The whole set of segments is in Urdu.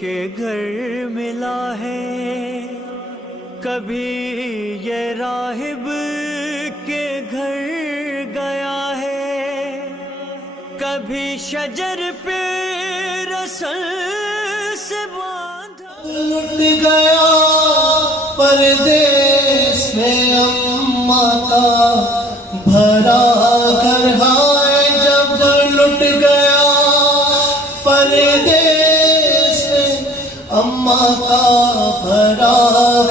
کے گھر ملا ہے، کبھی یہ راہب کے گھر گیا ہے، کبھی شجر پہ رسل سے باندھا لٹ گیا پردیس میں اماں کا بھرا گھر، ہائے جب لٹ گیا پردیس میں اماں کا بھرا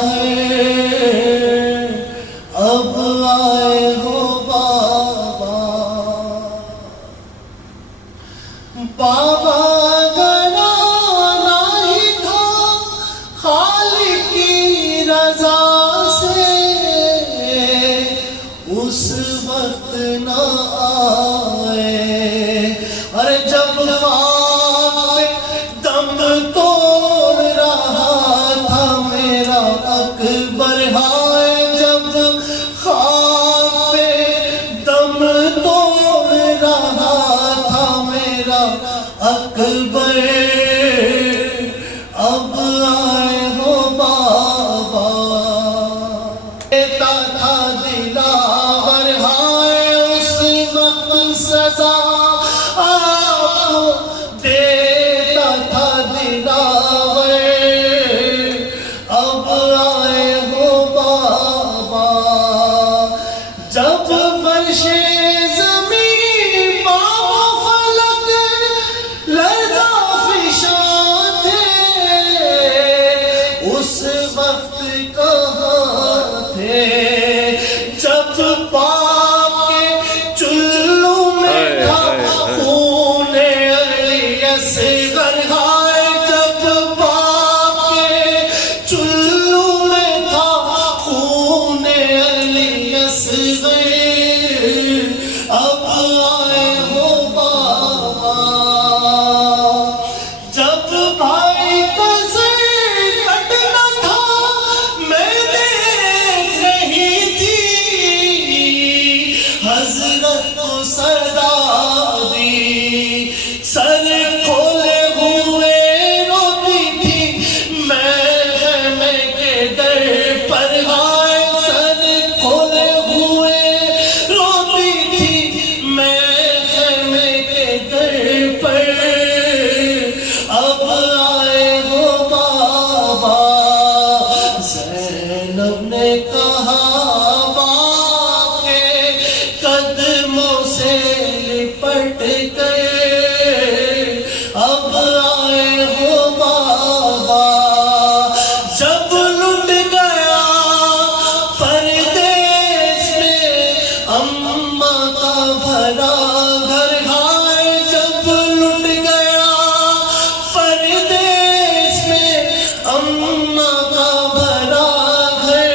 گھر، اب آئے ہو بابا بابا اس وقت نہ آئے، اور جب خواب دم توڑ رہا تھا میرا اکبر، ہائے جب خواب دم توڑ رہا تھا میرا اکبر، اب آئے ہو بابا دیتا تھا دلاور، ہائے اس وقت سزا آپ دیتا تھا دلاور، اب آئے ہو بابا جب فرش زمین بابا فلک لرزا فشاں تھے، اس وقت کہاں تھے جب باپ کے چلو میں تھا خون علی اصغر، ہائے جب باپ کے چلو میں تھا خون علی اصغر، اب آئے ہو بابا جب بھائی کا سر کٹنا تھا میں دیکھ رہی تھی حضرت کو صدا دی، سر کھولے ہوئے روتی تھی میں خیمے کے در پر، ہائے سر کھولے ہوئے روتی تھی میں خیمے کے در پر، اب آئے ہو بابا زینب نے کہا باپ کے قدموں سے لپٹ گئے، اب آئے ہو بابا جب لٹ گیا پردیس میں اماں کا بھرا گھر، ہائے جب لٹ گیا پردیس میں اماں کا بھرا گھر،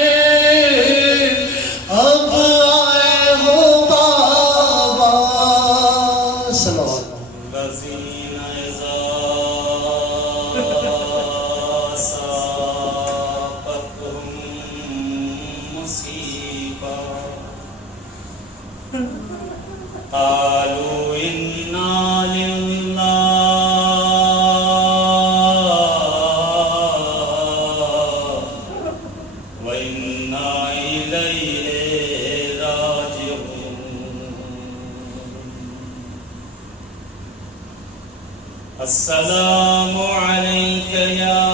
اب آئے ہو بابا صلی اللہ علیہ وسلم۔ الذين إذا أصابتهم مصيبة قالوا إنا لله وإنا إليه راجعون، السلام عليك يا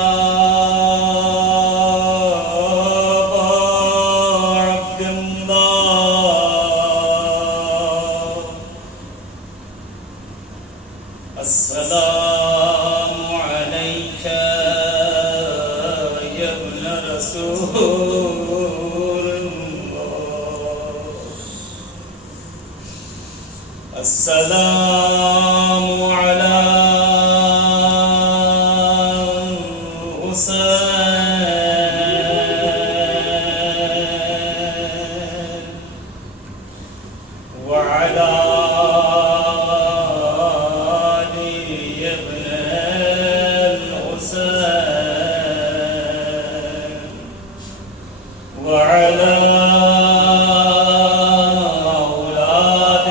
أبا عبد الله، السلام عليك يا ابن رسول الله، السلام على وعلى علي بن الحسين وعلى أولاد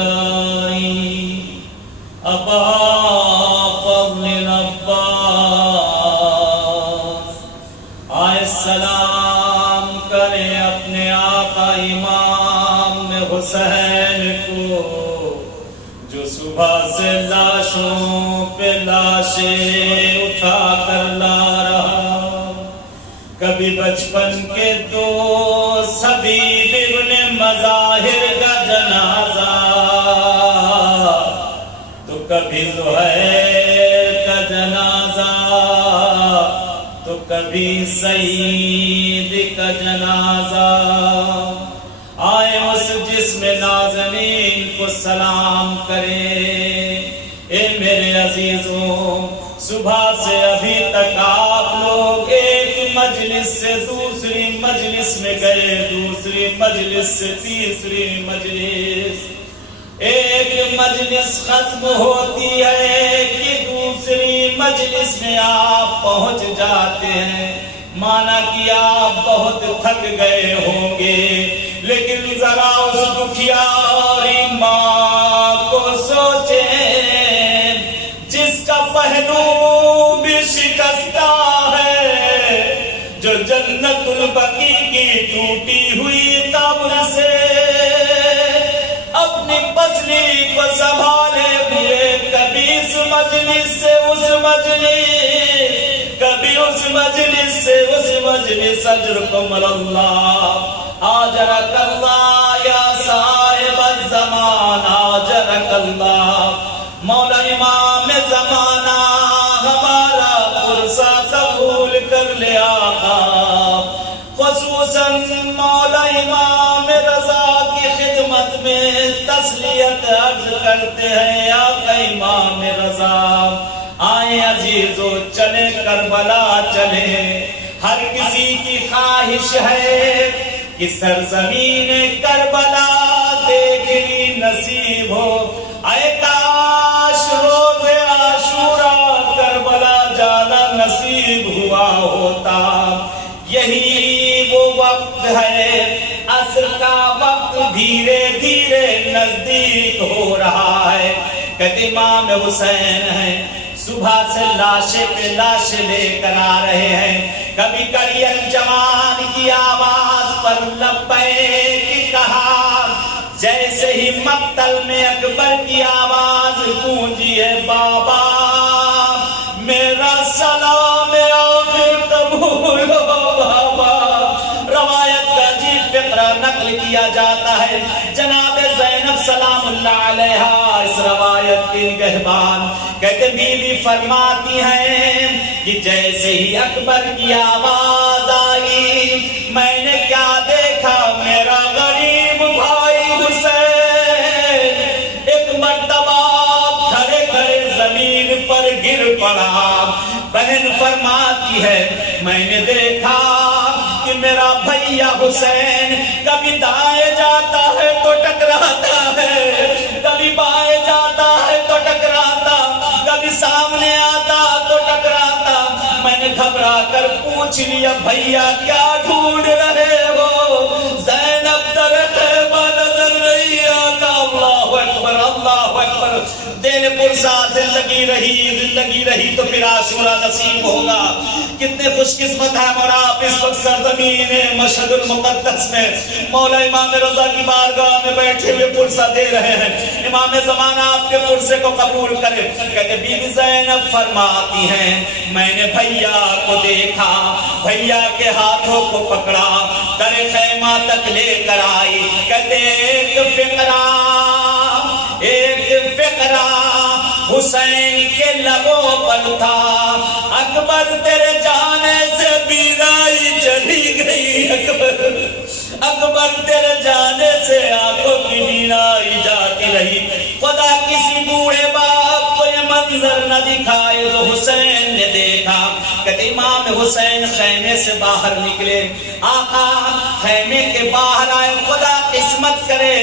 ومولاي أبا فضل العباس آئے سلام کریں اپنے آقا امام حسین کو جو صبح سے لاشوں پہ لاشیں اٹھا کر لا رہا کبھی بچپن کے دوست حبیب ابن مظاہر کا جنازہ تو کبھی زہیر کا جنازہ تو کبھی سعید کا جنازہ آئے اس جسم نازنین کو سلام کریں اے میرے عزیزوں صبح سے ابھی تک آپ لوگ ایک مجلس سے دوسری مجلس میں گئے دوسری مجلس سے تیسری مجلس ایک مجلس ختم ہوتی ہے کہ دوسری مجلس میں آپ پہنچ جاتے ہیں مانا کہ آپ بہت تھک گئے ہوں گے لیکن ذرا اس دکھیاری ماں کو سوچیں جس کا پہلو بھی شکستہ ہے جو جنت البقیع کی ٹوٹی ہوئی قبر سے اپنی پسلی کو سنبھالے ہوئے کبھی اس مجلس سے اس مجلس کبھی اس مجلس سے اس مجلس اجرکم اللہ آجرک اللہ یا صاحب الزمان آجرک اللہ مولا امام زمانہ ہمارا پرسہ قبول کر لے آقا خصوصاً مولا امام رضا کی خدمت میں تسلیت عرض کرتے ہیں آقا امام رضا آئیں عزیزو چلے کربلا چلے ہر کسی کی خواہش ہے کہ سرزمین کربلا دیکھنی نصیب ہو اے کاش روز عاشوراء کربلا جانا نصیب ہوا ہوتا یہی وہ وقت ہے عصر کا وقت دھیرے دھیرے نزدیک ہو رہا ہے کہ امام حسین ہیں صبح سے لاشے پہ لاشے لے کر آ رہے ہیں کبھی کڑی انجمان کی آواز پر لبیک کہا جیسے ہی مقتل میں اکبر کی آواز گونجی ہے بابا میرا سلام آخر قبول ہو بابا روایت کا عجیب فقرہ نقل کیا جاتا ہے جناب زینب سلام اللہ علیہا اس روایت کی نگہبان کہتے بیوی فرماتی ہیں کہ جیسے ہی اکبر کی آواز آئی میں نے کیا دیکھا میرا غریب بھائی حسین ایک مرتبہ کھڑے کھڑے زمین پر گر پڑا بہن فرماتی ہے میں نے دیکھا کہ میرا بھیا حسین کبھی دائیں جاتا ہے تو ٹکراتا ہے کبھی بائیں جاتا ہے تو ٹکراتا کبھی سامنے آتا تو ٹکراتا میں نے گھبرا کر پوچھ لیا بھیا کیا ڈھونڈ رہے ہو زینب در خیمہ نظر نہیں آتا اللہ اکبر دل پرسا زندگی رہی تو پھر عاشورا نصیب ہوگا کتنے خوش قسمت ہے اور آپ اس وقت سرزمین مشہد المقدس میں مولا امام رضا کی بارگاہ میں بیٹھے ہوئے پرسا دے رہے ہیں امام زمانہ آپ کے پرسے کو قبول کرے کہتے بی بی زینب فرماتی ہیں میں نے بھیا کو دیکھا بھیا کے ہاتھوں کو پکڑا در خیمہ تک لے کر آئی کہتے ایک فقرہ حسین کے لبوں پر تھا اکبر تیرے جانے سے بیرائی چلی گئی اکبر تیرے جانے سے آنکھوں کی بیرائی جاتی رہی خدا کسی بوڑھے باپ کو یہ منظر نہ دکھائے تو حسین نے دیکھا کہ امام حسین خیمے سے باہر نکلے آقا خیمے کے باہر آئے خدا قسمت کرے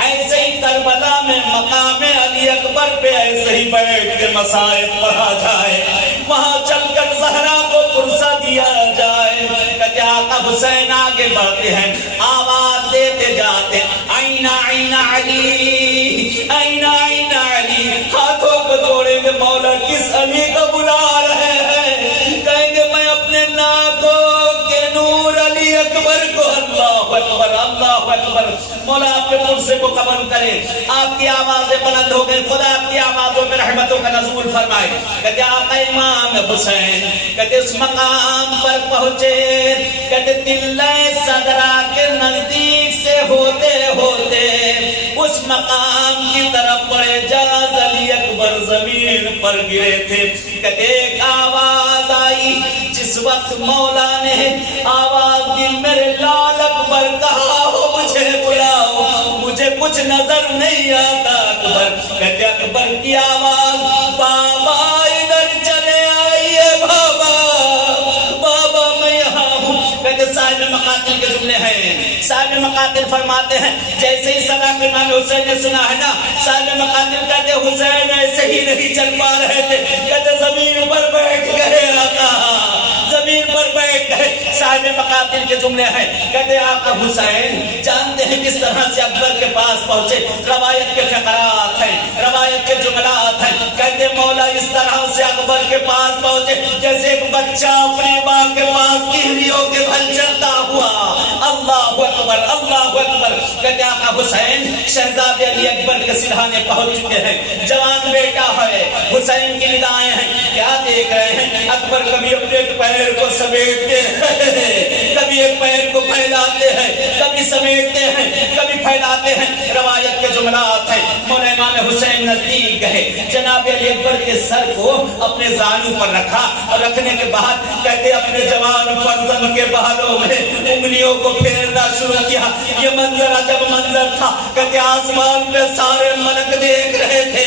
ایسے ہی کربلا میں مقام علی اکبر پہ ایسے ہی بیٹھ کے مسائل پڑھا جائے وہاں چل کر زہرا کو پرسہ دیا جائے کہ آقا حسین آگے بڑھتے ہیں آواز دیتے جا آئینہ آئینہ علی، آئینہ آئینہ علی، ہاتھوں کو جوڑیں گے، مولا کس علی کو بلا رہے ہیں؟ کہیں گے میں اپنے ناکوں کے نور علی اکبر کو، اللہ اکبر اللہ اکبر۔ مولا آپ کے پرسے کو قبول کرے، آپ کی آوازیں بلند ہو گئی، خدا آپ کی آوازوں میں رحمتوں کا نزول فرمائے۔ کہتے آقا امام حسین کہتے اس مقام پر پہنچے، کہتے تلہ صدرہ کے نزدیک سے ہوتے ہوتے اس مقام کی طرف بڑے جاز علی اکبر زمین پر گرے تھے۔ کہتے ایک آواز آئی، جس وقت مولا نے آواز دی میرے لال اکبر کہا ہو مجھے بلاؤ، مجھے کچھ نظر نہیں آتا اکبر۔ کہتے اکبر کی آواز، بابا ادھر چلے آئیے بابا، بابا میں یہاں ہوں۔ کہتے صاحب مقاتل کے جملے ہیں، صاحب مقاتل فرماتے ہیں جیسے ہی صدا کے امام حسین نے سنا ہے نا، صاحب مقاتل کہتے حسین ایسے ہی نہیں چل پا رہے تھے، کہتے زمین پر بیٹھ گئے آقا، زمین پر بیٹھ گئے۔ صاحب مقاتل کے جملے ہیں، کہتے آقا حسین جانتے ہیں کس طرح سے اکبر کے پاس پہنچے، روایت کے فقرات ہیں، روایت کے جملات ہیں۔ کہتے مولا اس طرح سے اکبر کے پاس پہنچے جیسے ایک بچہ اپنی ماں کے پاس کیڑیوں کے پھل چلتا ہوا۔ اللہ اکبر اللہ اکبر۔ کہتے آقا حسین شہزادے علی اکبر کے سرہانے پہنچ چکے ہیں، جوان بیٹا ہے، حسین کی نگاہیں ہیں، کیا دیکھ رہے ہیں؟ اکبر کبھی اپنے ایک پیر کو سمیٹتے ہیں، کبھی ایک پیر کو پھیلاتے ہیں، کبھی سمیٹتے ہیں، کبھی پھیلاتے ہیں۔ روایت کے جملات ہیں، مولا امام حسین نزدیک گئے، جناب علی اکبر کے سر کو اپنے زانو پر رکھا، اور رکھنے کے بعد کہتے اپنے جوان فرزند کے بالوں میں انگلیوں کو پھیرنا شروع کیا۔ یہ منظر عجب منظر تھا، کہتے آسمان پہ سارے ملک دیکھ رہے تھے،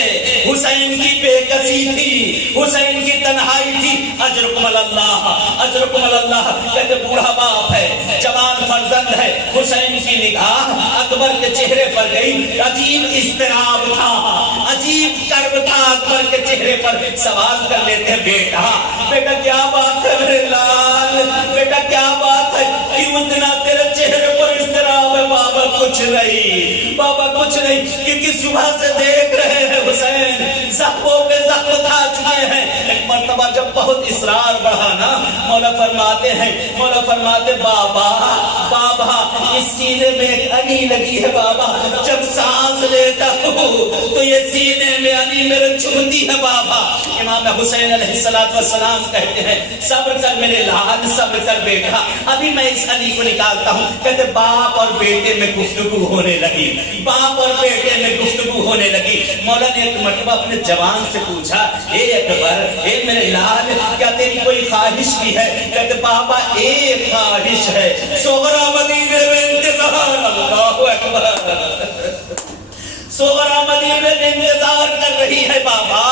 حسین کی بے کسی تھی، حسین کی تنہائی تھی۔ اجرکم اللہ اجرکم اللہ۔ کہتے بوڑھا باپ ہے، جوان فرزند ہے، حسین کی نگاہ اکبر کے چہرے پر گئی، عجیب اضطراب تھا، عجیب کرب تھا اکبر کے چہرے پر۔ سوال کر لیتے ہیں، بیٹا بیٹا کیا بات ہے میرے لال، بیٹا کیا بات ہے، کیوں اتنا تیرے چہرے پر اضطراب ہے؟ بابا کچھ نہیں، بابا کچھ نہیں، کیونکہ صبح سے دیکھ رہے ہیں حسین زخموں پہ زخم کھا چکے ہیں۔ ایک مرتبہ جب بہت اصرار بڑھا نا، مولا فرماتے ہیں، مولا فرماتے بابا بابا اس سینے میں ایک علی لگی ہے بابا، جب سانس لیتا ہوں تو یہ سینے میں علی میرے چبھتی ہے بابا۔ امام حسین علیہ السلام کہتے ہیں صبر کر میرے لال، صبر کر بیٹا، ابھی میں اس علی کو نکالتا ہوں۔ کہتے باپ اور بیٹے میں گفتگو ہونے لگی، باپ اور بیٹے میں گفتگو ہونے لگی۔ مولا نے ایک مرتبہ اپنے جوان سے پوچھا، اے اکبر اے میرے لال کیا تیری کوئی خواہش بھی ہے؟ کہتے بابا ایک خواہش ہے، صغرا مدینے میں انتظار۔ اللہ اکبر۔ صغرا مدینے میں انتظار کر رہی ہے بابا،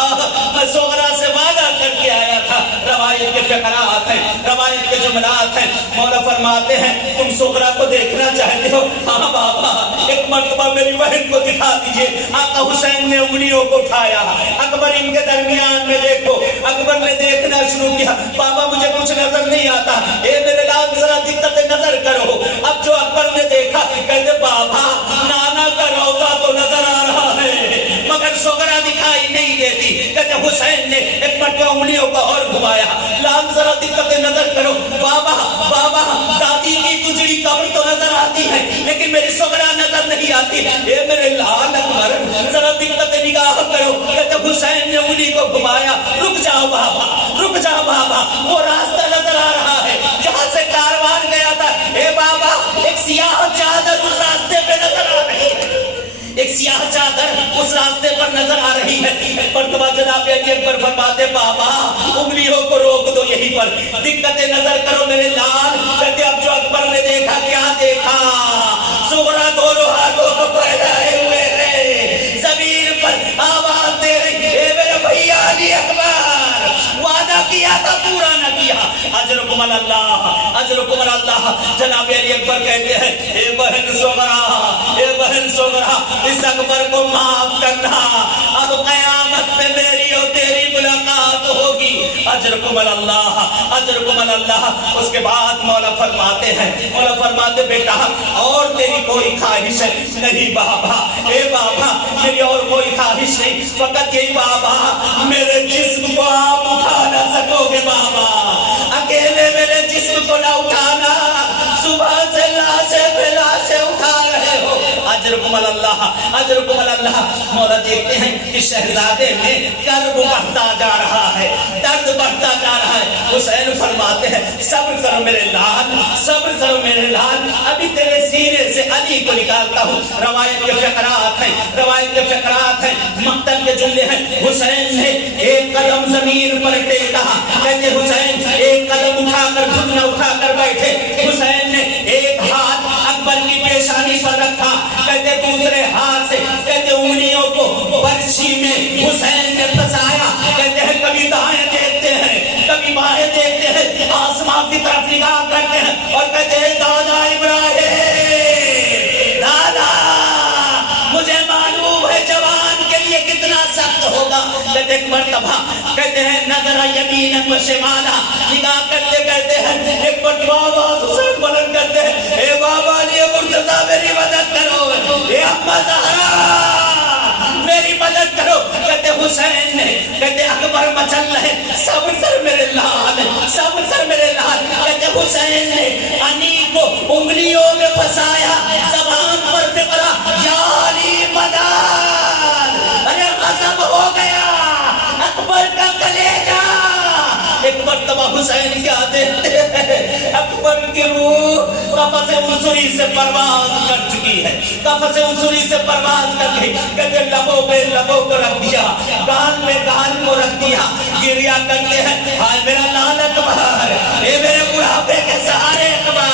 میں صغرا سے وعدہ کر کے آیا تھا۔ روایت کے فقرات ہیں، روایت کے جملات ہیں، مولا فرماتے ہیں تم صغرا کو دیکھنا چاہتے ہو؟ ہاں بابا ایک مرتبہ میری بہن کو دکھا دیجئے۔ آقا حسین نے انگلیوں کو اٹھایا، اکبر ان کے درمیان میں دیکھو، اکبر نے دیکھنا شروع کیا، بابا مجھے کچھ نظر نہیں آتا، اے میرے لال ذرا دقت نظر کرو۔ اب جو اکبر نے دیکھا، کہتے بابا نانا کا روضہ تو نظر آ رہا ہے مگر صغرا دکھائی نہیں دیتی۔ کہتے حسین نے ایک مرتبہ انگلیوں کو اور گھمایا، لال ذرا دقت نظر کرو، بابا بابا دادی کی گجری قبر تو نظر آتی ہے لیکن میری صغرا نظر نہیں آتی، اے میرے لال اکبر ذرا دقت نگاہ کرو۔ کہتے حسین نے انگلی کو گھمایا، رک جاؤ بابا رک جاؤ بابا، وہ راستہ نظر آ رہا ہے جہاں سے کاروان گیا تھا۔ اے بابا ایک سیاہ چادر اس راستے پہ نظر آ رہی ہے، ایک سیاہ چادر اس راستے پر نظر آ رہی ہے۔ مرتبہ جناب علی اکبر فرماتے بابا انگلیوں کو روک دو یہیں پر، دقت نظر کرو میرے لال۔ کہتے اب جو اکبر نے دیکھا، کیا دیکھا؟ صغرا دونوں ہاتھوں کو پھیلائے ہوئے ہے، زمین پر آواز دے رہی، اے میرے بھیا علی اکبر وعدہ کیا تھا پورا نہ کیا، اجرکم اللہ اجرکم اللہ۔ جناب علی اکبر کہتے ہیں اے بہن صغرا، اے بہن صغرا اس اکبر کو معاف کرنا، اب قیامت میں میری اور تیری ملاقات ہوگی۔ اجرکم اللہ اجرکم اللہ۔ اس کے بعد مولا فرماتے ہیں، مولا فرماتے بیٹا اور تیری کوئی خواہش ہے؟ نہیں بابا، اے بابا میری اور کوئی خواہش نہیں، فقط یہی بابا میرے جسم کو آپ اٹھا نہ سکو گے بابا، اکیلے میرے جسم کو نہ اٹھانا، صبح سے لاشیں پہ لاشیں اٹھا رہے ہو، اجرکم اللہ اجرکم اللہ۔ مولا دیکھتے ہیں کہ شہزادے میں کرب بڑھتا جا رہا ہے، درد بڑھتا جا رہا ہے۔ حسین فرماتے ہیں صبر کرو میرے لال، صبر کرو میرے لال، ابھی تیرے سینے سے علی کو نکالتا ہوں۔ روایت کے فقرات ہیں، روایت کے فقرات ہیں، مقتل کے جملے ہیں۔ حسین نے ایک قدم زمین پر ٹیکا، کہتے حسین ایک قدم اٹھا کر گھٹنا اٹھا کر بیٹھے، حسین نے ایک ہاتھ اکبر کی پیشانی پر رکھا، کہتے دوسرے ہاتھ سے کہتے انگلیوں کو برچھی میں حسین نے پھنسایا، کہتے ہیں کبھی دائیں دیکھتے ہیں کبھی بائیں دیکھتے ہیں، آسمان کی طرف نگاہ کرتے ہیں اور کہتے ہیں دادا ابراہیم، دادا مجھے معلوم ہے جوان کے لیے کتنا سخت ہوگا۔ کہتے ایک مرتبہ کہتے ہیں نظر یمیناً و شمالا، نگاہ کرتے کہتے ہیں ایک مرتبہ آواز حسین بلند کرتے ہیں، اے بابا علی مرتضیٰ میری مدد کرو، اے اما زہرا میری مدد کرو۔ کہتے حسین نے کہتے اکبر مچل رہے، صبر کر میرے لال، صبر کر میرے لال۔ کہتے حسین نے انی کو انگلیوں میں پھنسایا، زبان پر فقرا یا علی مدد، ارے غضب ہو گیا اکبر کا کلیجہ۔ ایک مرتبہ حسین کیا دیکھتے ہیں، اکبر کی روح قفس عنصری سے پرواز کر چکی ہے، قفس عنصری سے پرواز کر گئی۔ کہتے لبوں پہ لبوں کو رکھ دیا، کان میں کان کو رکھ دیا، گریا کرتے ہیں ہائے میرا لال اکبر، اے میرے بڑھاپے کے سہارے اکبر۔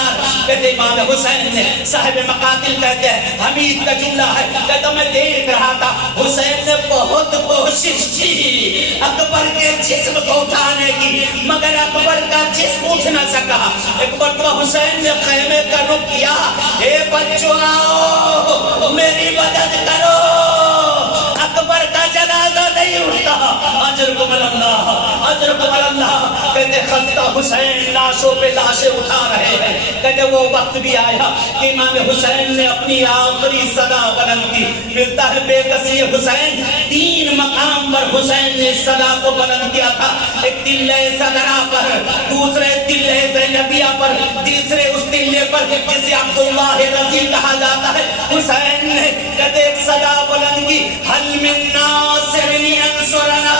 کہتے امام حسین نے صاحب مقاتل کہتے ہیں حمید کا جملہ ہے، کہتا میں دیکھ رہا تھا حسین نے بہت کوشش کی اکبر کے جسم کو اٹھانے کی، مگر اکبر کا جسم اٹھ نہ سکا۔ ایک مرتبہ حسین نے خیمے کا رخ کیا، اے بچوں آؤ میری مدد کرو، اکبر کا جنازہ نہیں اٹھتا۔ اجرکم اللہ اجرکم اللہ۔ کہتے خستہ حسین لاشوں پہ لاشیں اٹھا رہے ہیں، کہتے وہ وقت بھی آیا کہ امام حسین نے اپنی آخری صدا بلند کی۔ ملتا ہے بے کسی حسین، 3 مقام پر حسین نے صدا کو بلند کیا تھا، ایک تلے صدرہ پر، دوسرے تلے زینبیہ پر، تیسرے اس تلے پر جسے عبداللہ رضی کہا جاتا ہے۔ حسین نے کہتے ایک صدا بلند کی، حل من ناصر ینصرنا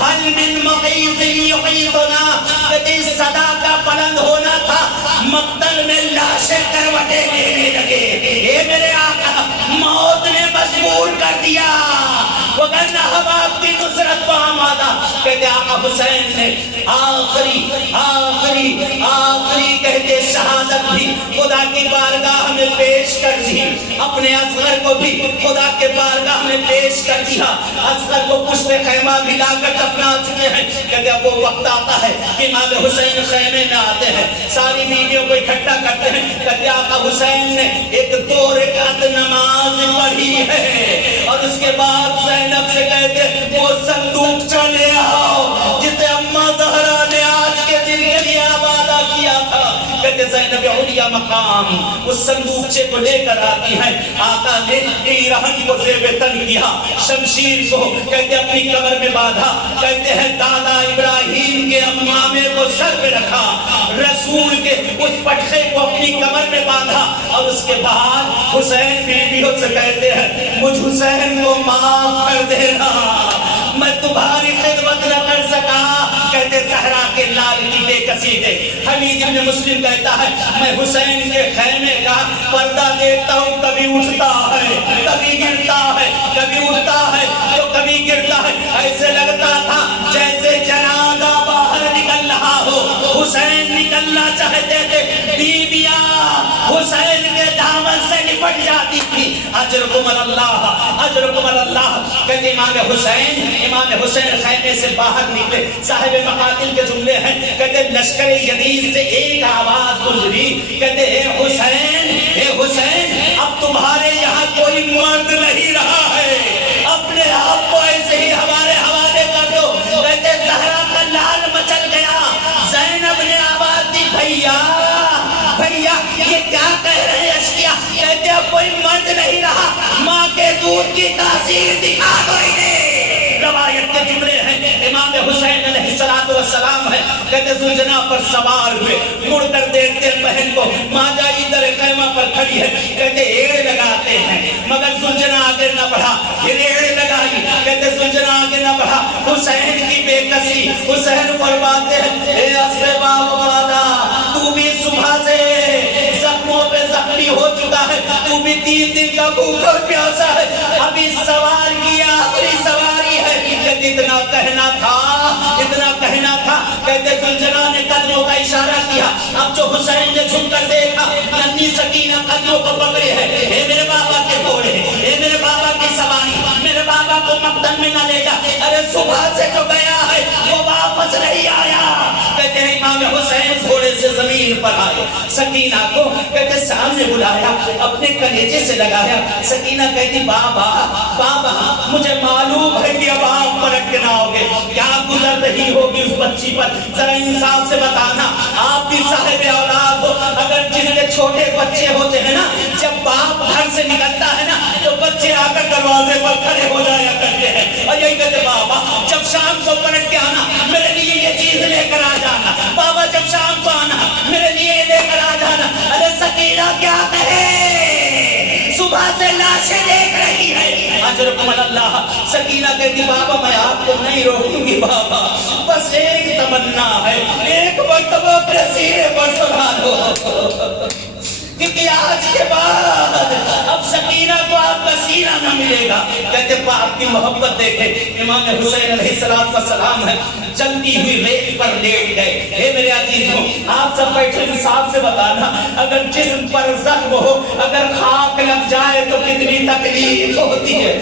حل من مغیث یغیثنا۔ کہتے اس صدا کا بلند ہونا تھا، مقتل میں لاشیں کروٹیں لینے لگے، اے میرے آقا موت نے مجبور کر دیا، وگرنہ ہم آپ کی نصرت کو آمادہ۔ کہتے آقا حسین نے آخری آخری آخری کہتے شہادت بھی خدا کی بارگاہ میں پیش کر دی، اپنے اصغر کو بھی خدا کے بارگاہ میں پیش کر دیا، اصغر کو پشت خیمہ ملا کر دفنا چکے ہیں۔ کہتے اب وہ وقت آتا ہے کہ امام حسین خیمے میں آتے ہیں، ساری بیویوں کو اکٹھا کرتے ہیں۔ کہتے آقا حسین نے ایک 2 رکعت نماز پڑھی ہے اور اس کے بعد زینب سے کہتے وہ صندوق چلے آؤ جسے اماں زہرا نے آج کے دن کے لیے آبادہ کیا تھا۔ کہتے زینب علیہ مقام اس صندوقچے کو لے کر آتی ہے، آقا نے پیرہن کو زیب تن کیا، شمشیر کو کہتے اپنی کمر میں باندھا، کہتے ہیں دادا ابراہیم کے امامے کو سر پہ رکھا، رسول کے اس پٹخے کو اپنی کمر میں باندھا، اور اس کے بعد حسین بیویوں سے کہتے ہیں مجھ حسین کو معاف کر دینا، میں تمہاری خدمت نہ کر سکا۔ کہتے زہرا کے لال کی بے کسی دے۔ حمید ابن مسلم کہتا ہے میں حسین کے خیمے کا پردہ دیکھتا ہوں، کبھی اٹھتا ہے کبھی گرتا ہے، کبھی اٹھتا ہے تو کبھی گرتا ہے، ایسے لگتا تھا جیسے جنازہ باہر نکل رہا ہو۔ حسین نکلنا چاہتے تھے، بیویاں حسین کے دامن سے لپٹ جاتی تھی۔ اجرکم اللہ اجرکم اللہ۔ کہتے امام حسین خیمے سے باہر نکلے، صاحب مقاتل کے جملے ہیں، کہتے لشکر یزید سے ایک آواز گونجی، کہتے اے حسین اب تمہارے یہاں کوئی مرد نہیں رہا ہے، اپنے آپ کو ایسے ہی ہمارے حوالے کر دو۔ کہتے زہرا کا لال کے دودھ کی تاثیر دکھا دو انہیں. روایت کے جملے ہیں امام حسین علیہ السلام ہے کہتے زلجنا پر سوار ہوئے, مڑ کر دیکھتے بہن کو, ماں جائی در خیمہ پر کھڑی ہے, کہتے ایڑ لگاتے ہیں مگر زلجنا آگے نہ بڑھا, پھر ایڑ لگائی, کہتے زلجنا آگے نہ بڑھا. حسین کی بے کسی, حسین فرماتے ہیں اے اسرے وفادا, تو بھی صبح سے زخموں پہ زخمی ہو چکا ہے, تو بھی 3 دن کا بھوکا اور پیاسا ہے, ابھی سوار کیا اپنی سواری ہے. کہتے اتنا کہنا تھا, اتنا کہنا تھا. کہتے زلجنا نے قدموں کا اشارہ کیا. اب جو حسین نے جھک کر دیکھا ننھی سکینہ قدموں کو پکڑے ہے, اے میرے بابا کے گھوڑے, اے میرے بابا کی سواری, میرے بابا کو مقدم میں نہ لے جا. ارے صبح سے جو گیا ہے وہ واپس نہیں آیا. کہتے ہیں امام حسین گھوڑے سے زمین پر آئے, سکینہ کو کہتے سامنے بلایا, اپنے کلیجے سے لگایا. سکینہ کہتی بابا بابا مجھے معلوم ہے کہ اب آپ پلٹ کے نہ ہوگے, کیا گزر رہی ہوگی اس بچی پر, ذرا انصاف سے بتانا. آپ بھی صاحب اولاد ہو, اگر جس کے چھوٹے بچے ہوتے ہیں نا, جب باپ گھر سے نکلتا ہے نا تو بچے آ کر دروازے پر کھڑے ہو جایا کرتے ہیں, اور یہی کہتے بابا جب شام کو پلٹ کے آنا میرے لیے یہ چیز لے کر آ جانا, بابا جب شام کو آنا میرے لیے لے کر آ جانا. ارے سکینہ کیا کہے, صبح سے لاشیں دیکھ رہی ہے. اجرکم اللہ. سکینہ کہتی بابا میں آپ کو نہیں روکوں گی بابا, بس ایک تمنا ہے, ایک مرتبہ اپنے سینے پر سنا دو, کیونکہ آج کے بعد اب سکینہ کو آپ کا سینہ نہ ملے گا. کہتے باپ کی محبت دیکھے. امام حسین علیہ السلام ہے جلتی ہوئی ریت پر لیٹ گئے. اے میرے عزیزوں, آپ سب بیٹھے انصاف سے بتانا, اگر جسم پر زخم ہو, اگر خاک لگ جائے تو کتنی تکلیف ہوتی ہے,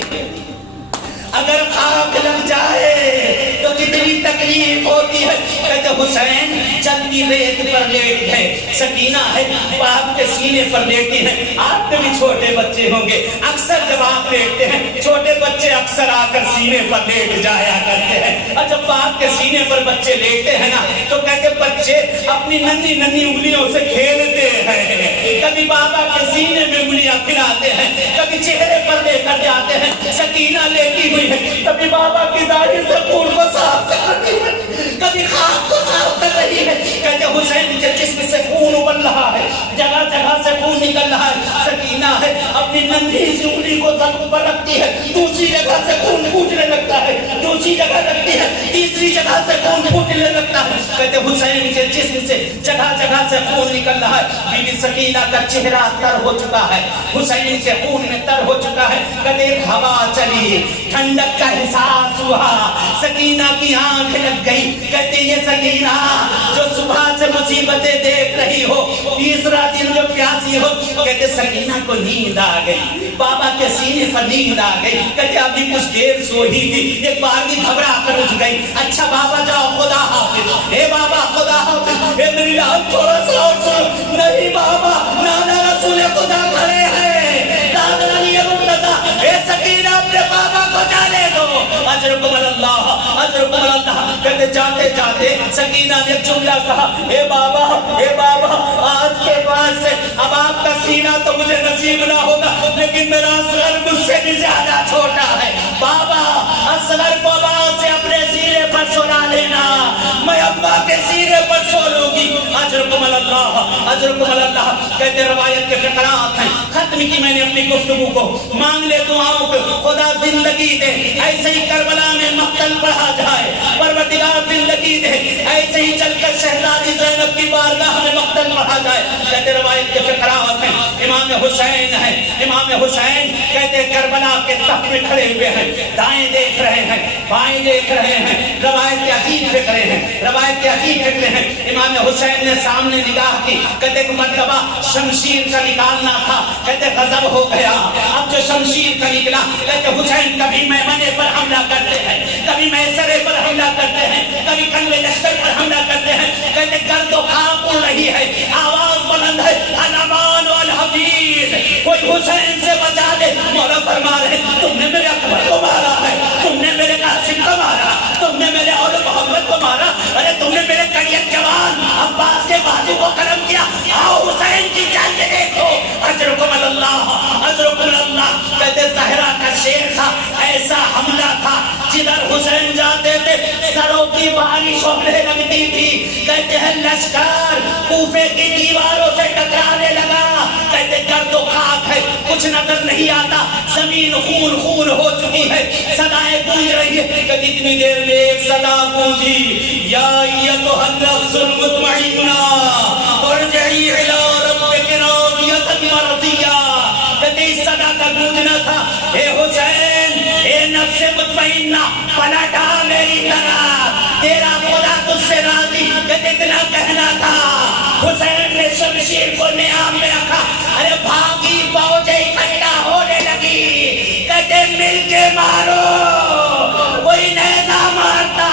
اگر خاک لگ جائے تو کتنی تکلیف ہوتی ہے. کہتے حسین چلتی ریت پر لیٹ گئے. سکینہ ہے باپ کے سینے پر لیٹی ہے. آپ کے بھی چھوٹے بچے ہوں گے, اکثر جب آپ لیٹتے ہیں چھوٹے بچے اکثر آ کر سینے پر لیٹ جایا کرتے ہیں, اور جب باپ کے سینے پر بچے لیٹتے ہیں نا تو کہتے بچے اپنی ننھی ننھی انگلیوں سے کھیلتے ہیں, کبھی بابا کے سینے میں انگلیاں پھراتے ہیں, کبھی چہرے پر لے کر جاتے ہیں. سکینہ لیٹی ہوئی ہے, کبھی بابا کی داڑھی سے خون کو صاف کر رہی ہے, کبھی خاک کو صاف کر رہی ہے. کہتے حسین کے جسم سے خون ابل رہا ہے, جگہ جگہ سے خون نکل رہا ہے. سکینہ ہے اپنی ننھی سی انگلی کو زخم پر رکھتی ہے, دوسری جگہ سے خون پھوٹنے لگتا ہے, دوسری جگہ رکھتی ہے, تیسری جگہ سے خون پھوٹنے لگتا ہے. کہتے حسین کے جسم سے جگہ جگہ سے خون نکل رہا ہے. بی بی سکینہ کا چہرہ تر ہو چکا ہے, حسین کے خون میں تر ہو چکا ہے. کہتے ایک ہوا چلی, ٹھنڈک کا احساس ہوا, سکینہ کی آنکھ لگ گئی. کہتے یہ سکینہ جو صبح سے مصیبتیں دیکھ رہی ہو, تیسرا دن جو پیاسی ہو. کہتے سکینہ کو نیند آ گئی, بابا کے سینے پر نیند آ گئی. کہتے ابھی کچھ دیر سوئی تھی, ایک بار بھی گھبرا کر اٹھ گئی. اچھا بابا جاؤ, خدا حافظ, اے بابا خدا حافظ, اے میری لال تھوڑا سا اور سنو. نہیں بابا, نانا رسول خدا کھڑے ہیں, دادا علی مرتضیٰ, اے سکینہ اپنے بابا کو جانے دو. اجرکم اللہ, اجرکم اللہ. کہتے جاتے جاتے سکینہ نے جملہ کہا, اے بابا, اے بابا, آج کے بعد سے اب آپ کا سینہ تو مجھے نصیب نہ ہوگا, لیکن میرا اصغر مجھ سے بھی زیادہ چھوٹا ہے. بابا اصغر کو آواز سے اپنے سینے پر سنا لینا, میں ابا کے سینے پر سو لوں گی. اجرکم اللہ, اجرکم اللہ. کہتے روایت کے فقرات ہیں, ختم کی میں نے اپنی گفتگو کو, مانگ لے دعاؤں کو, خدا زندگی دے ایسے ہی کربلا میں مقتل پڑھا جائے, پروردگار زندگی دے ایسے ہی چل کر شہزادی زینب کی بارگاہ میں مقتل پڑھا جائے. کہتے روایت کے فقرات ہیں, امام حسین ہے, امام حسین کہتے کربلا کے تخت میں کھڑے ہوئے ہیں, دائیں دیکھ رہے ہیں, بائیں دیکھ رہے ہیں. روایت کے عجیب فکرے ہیں, روایت کے عجیب فکرے ہیں. امام حسین نے سامنے نگاہ کی, کہتے ایک مرتبہ شمشیر کا نکالنا تھا, کہتے غضب ہو گیا. اب جو شمشیر کا نکلا, کہتے حسین کبھی میمنے پر حملہ کرتے ہیں, کبھی میسرے پر حملہ کرتے ہیں, کبھی کنوے لشکر پر حملہ کرتے ہیں. کہتے گرد و خاک اڑ رہی ہے, آواز بلند ہے, الامان والحفیظ, کوئی حسین سے بچا دے. مولا فرما رہے تم نے میرے اکبر کو مارا ہے, تم نے میرے قاسم کو مارا, تم نے میرے اول محمد کو مارا, ارے تم نے میرے کڑیت جوان عباس کے بازو کو قلم کیا, آؤ حسین کی جنگ دیکھو. اجرکم اللہ, اجرکم اللہ. کہتے زہرا سروں کی بارش ہونے لگتی تھی. کہتے ہیں لشکر کوفے کی دیواروں سے ٹکرانے لگا. کہتے گرد و خاک ہے, کچھ نظر نہیں آتا, زمین خون خون ہو چکی ہے, صدائیں گونج رہی ہے. کہ اتنی دیر میں ایک صدا گونجی, یا ایتھا النفس المطمئنہ ارجعی الی ربک راضیۃ مرضیہ. کہتے اس صدا کا گونجنا تھا, اے حسین, اے نفس مطمئنہ پلٹ آ میری طرف, تیرا خدا تجھ سے راضی. کہتے اتنا کہنا تھا, حسین نے شمشیر کو نیام میں رکھا. ارے بھاگی فوجیں اکٹھا ہونے لگی. کہتے مل کے مارو, کوئی نیزہ مارتا,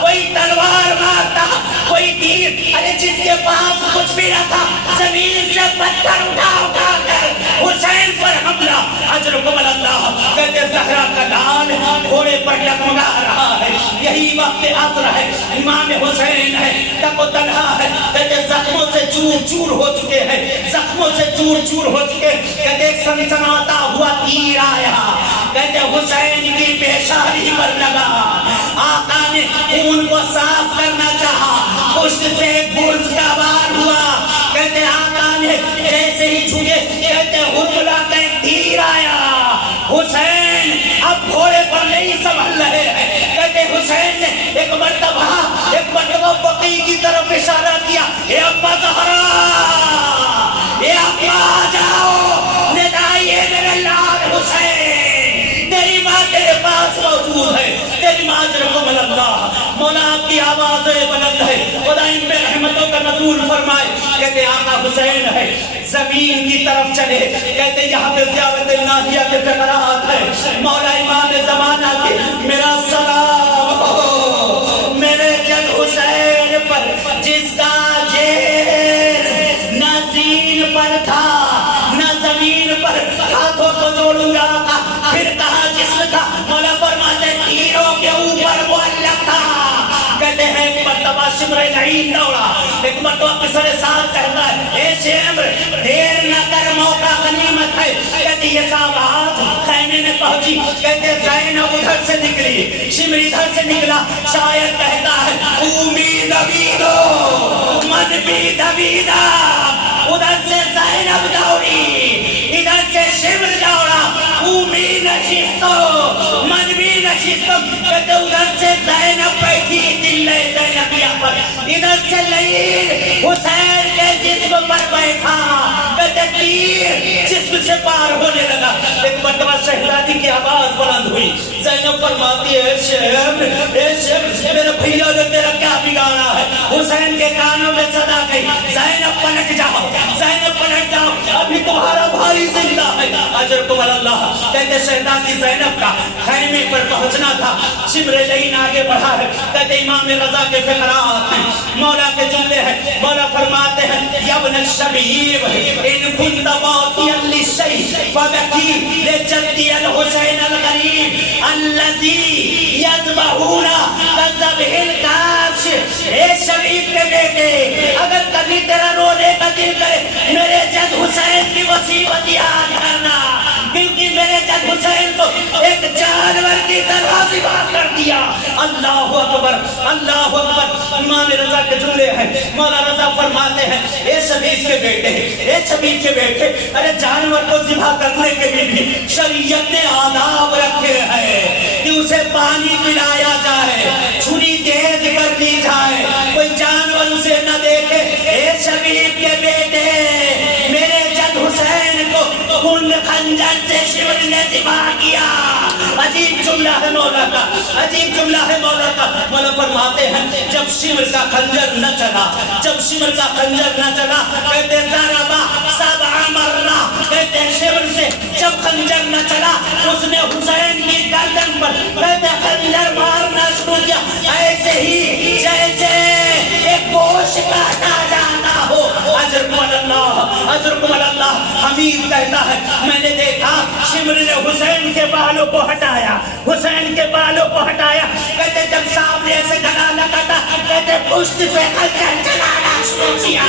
کوئی تلوار مارتا, کوئی تیر. ارے جس کے پاس کچھ بھی نہ تھا زمین سے پتھر اٹھا اٹھا کر حسین پر حملہ. اجرکم اللہ. کہتے زہرا کا لال گھوڑے پر ڈگمگا رہا ہے, یہی وقت عصر ہے, امام حسین ہے, تک و تنہا ہے. کہتے زخموں سے چور چور ہو چکے ہیں, زخموں سے چور چور ہو چکے. کہتے ایک سنسناتا ہوا تیر آیا, کہتے حسین کی پیشانی پر لگا. آقا نے خون کو صاف کرنا چاہا, پشت سے ایک گرز کا وار ہوا. کہتے آقا نے جیسے ہی جھکے, کہتے حرملہ کا ایک تیر آیا. حسین اب گھوڑے پر نہیں سنبھل رہے ہیں. کہتے حسین نے ایک مرتبہ بقی کی طرف اشارہ کیا, اے ابا زہرا, اے ابا آ جاؤ, ندائیے میرے لال حسین, تیری ماں تیرے پاس موجود ہے. تیری ماں اجرکم اللہ. مولا آپ کی آواز بلند ہے, خدا ان پہ رحمتوں کا نزول فرمائے. کہتے آقا حسین ہے, زمین کی طرف چلے. کہتے یہاں پہ زیارت الہیہ کے فقرات ہے. مولا امام زمانہ کے میرا سلام ہو میرے جد حسین پر, جس کا جیز نہ زین پر تھا نہ زمین پر. ہاتھوں کو جوڑوں گا آقا, پھر کہا جسم تھا. مولا فرماتے تیروں کے اوپر معلق تھا. کہتے ہیں ایک مرتبہ شمر لعین دوڑا, ایک مرتبہ پسر ساتھ کہتا ہے, اے شمر دیر نہ کر, موقع غنیمت ہے. کہتے یہ صحابات خیمے میں پہنچی. کہتے زینب ادھر سے نکلی, شمر ادھر سے نکلا. شاید کہتا ہے امید امیدو من بھی دبیدہ. ادھر سے زینب دوڑی, ادھر سے شمر دوڑا. امید نشستو من بھی نشستو. کہتے ادھر سے زینب بیٹھی دلے زینبیہ پر, ادھر سے لعین حسین کے جسم پر بیٹھا. کہتے تیر جسم سے پار ہونے لگا. ایک مرتبہ شہزادی کی آواز بلند ہوئی. زینب فرماتی ہے, اے شمر میرے بھیا نے تیرا کیا بگاڑا ہے. حسین کے کانوں میں صدا گئی, زینب پلٹ جاؤ, زینب پلٹ جاؤ, ابھی تمہارا بھائی زندہ ہے. اجرکم اللہ. کہتے شہزادی زینب کا خیمے پر پہنچنا تھا. شمر لعین آگے بڑھا ہے. کہتے امام رضا کے فقرات ہیں, مولا کے جملے ہیں. مولا فرماتے ہیں, یا ابن الشبیب ان کنت باقیا للشیء فبکی لجدی الحسین الغریب الذی یذبحون کذبہ الکبش. اے شبیب کے بیٹے, اگر کبھی تیرا رونے کا دل کرے, میرے جد حسین کی مصیبت یاد کرنا, کیونکہ میرے جد حسین کو ایک جانور کی طرح ذبح کر دیا. اللہ اکبر, اللہ اکبر. امام رضا کے جملے ہیں. مولا رضا فرماتے ہیں, اے شبیب کے بیٹے, اے شبیب کے بیٹے, ارے جانور کو ذبح کرنے کے بھی شریعت نے آداب رکھے ہیں کہ اسے پانی پلایا جائے, چھری تیز کر دی جائے, کوئی جانور اسے نہ دیکھے. اے شبیب کے بیٹے, میرے جد حسین کو ان خنجر سے شمر نے ذبح کیا. عجیب جملہ ہے مولا کا, عجیب جملہ ہے مولا کا. مولا فرماتے ہیں, جب شمر کا خنجر نہ چلا, جب شمر کا خنجر نہ چلا, کہتے ضربا سبع مرہ. کہتے شمر سے جب خنجر نہ چلا, اس نے حسین کی گردن پر کہتے خنجر مارنا شروع کیا, ایسے ہی جیسے ایک گوشت کاٹا جاتا ہو. اجرکم اللہ, اجرکم اللہ. حمید کہتا ہے, میں نے دیکھا شمر نے حسین کے بالوں کو ہٹایا, حسین کے بالوں کو ہٹایا. کہتے جب سامنے سے گلا لگاتا, کہتے پشت سے خنجر چلانا شروع کیا,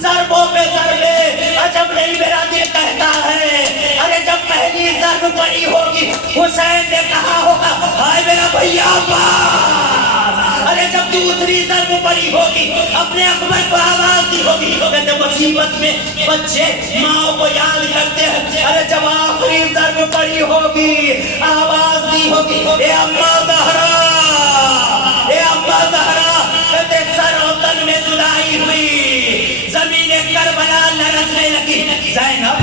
ضربوں پہ ضربے. عجب نہیں میرا دل کہتا ہے, ارے جب پہلی ضرب پڑی ہوگی حسین نے کہا ہوگا, ہائے میرا بھیا دوسری ضرب پڑی ہوگی، اپنے اکبر کو آواز دی ہوگی، کہتے مصیبت میں بچے ماں کو یاد کرتے ہیں، ارے جب آخری ضرب پڑی ہوگی آواز دی ہوگی، اے اماں زہرا، اے اماں زہرا، کہتے سر و تن میں جدائی ہوئی، زمین کربلا لرزنے لگی، زینب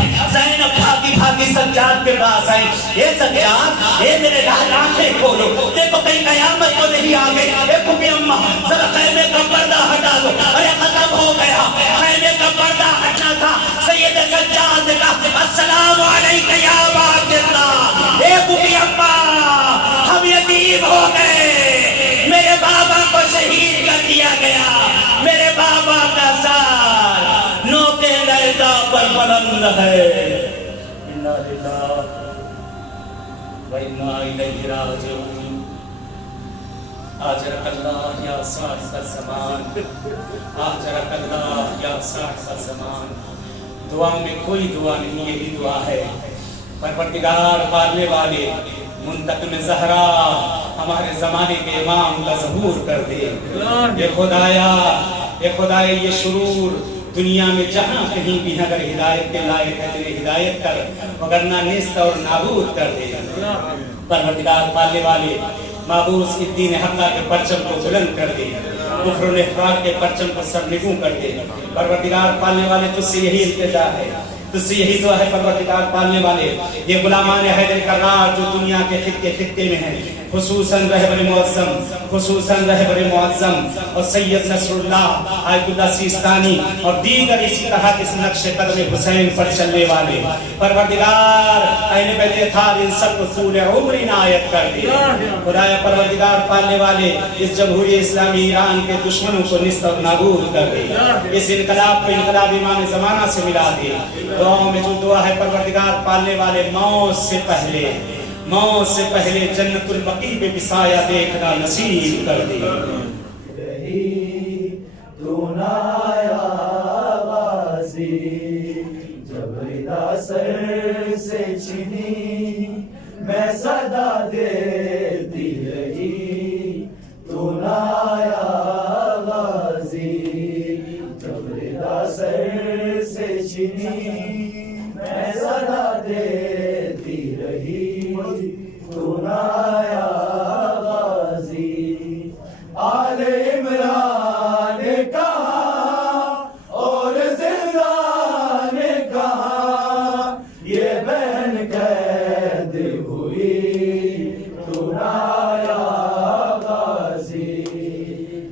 بھاگی بھاگی سجاد کے پاس آئی، اے سجاد، اے میرے لال آنکھیں کھولو، دیکھو کہیں قیامت تو نہیں آگئی، اے کبھی اماں ذرا خیمے کا پردہ ہٹا دو، ارے ختم ہو گیا، خیمے کا پردہ ہٹنا تھا، سید سجاد نے کہا السلام علیکہ یا عبد اللہ، اے کبھی اماں ہم یتیم ہو گئے، میرے بابا کو شہید کر دیا گیا، میرے بابا کا سار نوکے نیزہ پر بلند ہے، انا للہ و انا الیہ راجعون، آجرک اللہ یا صاحب الزمان، آجرک اللہ یا صاحب الزمان۔ دعا میں کوئی دعا نہیں، یہی دعا ہے، پروردگار پالنے والے منتقم زہرا ہمارے زمانے کے امام کا ظہور کر دے، اے خدایا یہ شرور دنیا میں جہاں کہیں بھی اگر ہدایت کے لائق ہے تیرے ہدایت کر، وگرنہ نیست اور نابود کر دے۔ پروردگار پالنے والے معبوس الدین حقہ کے پرچم کو بلند کر دے، کفر و نفاق کے پرچم کو سرنگوں کر دے۔ پروردگار پالنے والے تجھ سے یہی التجا ہے، تجھ سے یہی دعا ہے پروردگار پالنے والے، یہ غلامان حیدر کرار جو دنیا کے خطے میں ہیں، خصوصاً رہبر معظم اور سید نصر اللہ آیت اللہ سیستانی اور دیگر اسی طرح اس نقش قدم حسین پر چلنے والے، پروردگار اہل بیت اطہار ان سب کو طول عمر عنایت کر دے۔ خدایا پروردگار پالنے والے اس جمہوری اسلامی ایران کے دشمنوں کو نیست اور نابود کر دے، اس انقلاب کو انقلاب امام زمانہ سے ملا دے۔ دعاؤں میں جو دعا ہے پروردگار پالنے والے موت سے پہلے جنت البقیع پہ بسایا دیکھنا نصیب کر دے۔ تو نایا غازی جب ردا سر سے چھنی میں صدا دیتی رہی، تو نایا غازی جب ردا سر سے چھنی میں صدا دیتی رہی، تو نایا غازی۔ آل عمران نے کہا اور زندہ نے کہا یہ بہن قید ہوئی، تو نایا غازی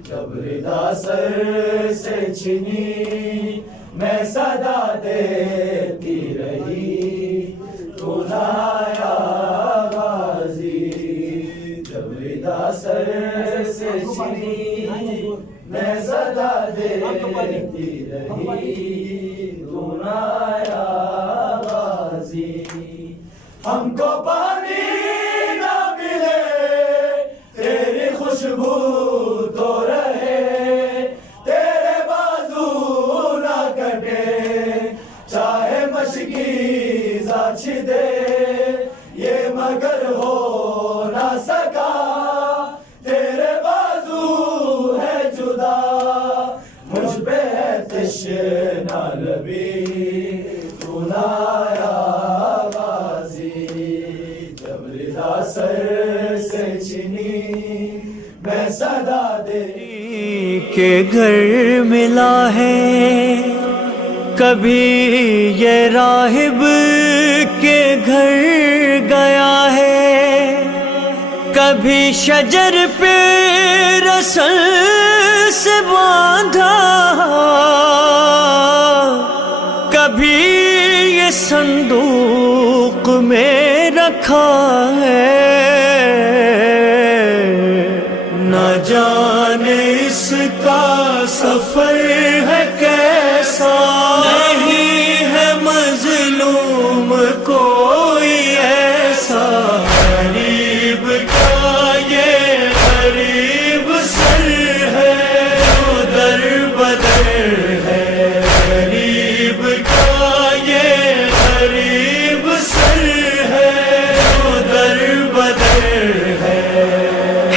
جب ردا سر سے چھنی میں صدا دیتی رہی، تو نایا غازی جب ردا سر سے چھنی میں صدا دیتی رہی، تو نایا غازی۔ ہم کو پانی نہ ملے تیری خوشبو تو رہے، تیرے بازو نہ کٹے چاہے مشکی زاچ دے، یہ مگر ہو نہ سکا تیرے بازو ہے جدا، مجھ پہ ہے تشنہ لبی، تو نایا غازی جب ردا سر سے چھنی میں صدا دیتی کے گھر ملا ہے، کبھی یہ راہب کے گھر گیا ہے، کبھی شجر پہ رسل سے باندھا، کبھی یہ صندوق میں رکھا ہے، نہ جانے اس کا سفر ہے کیسا، نہیں ہے مظلوم کوئی ایسا، غریب کا یہ غریب سر ہے جو در بدر ہے، غریب کا یہ غریب سر ہے جو در بدر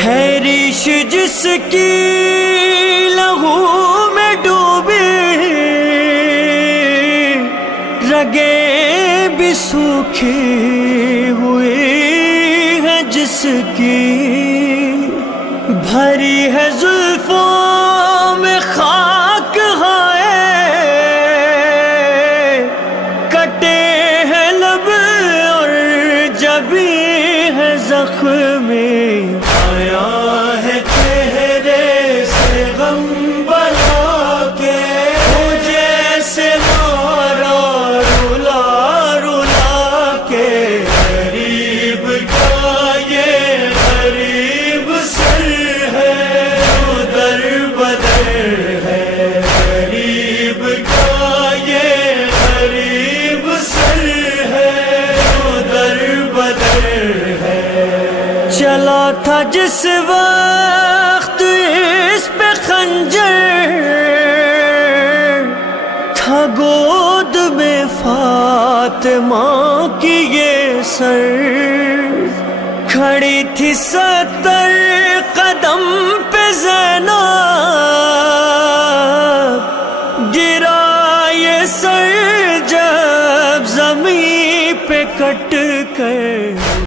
ہے ریش جس کی کی بھری ہے زلفوں میں خاک ہائے، کٹے ہیں لب اور جبی ہے زخمی، آیا ہے چہرے سے غم بنا کے، مجھے سے مارا رلا رلا کے، غریب کا یہ غریب سر ہے جو در بدر ہے، غریب کا یہ غریب سر ہے جو در بدر ہے، چلا تھا جس وقت اس پہ خنجر، تھا گود میں فاطمہ کی یہ سر، کھڑی تھی 70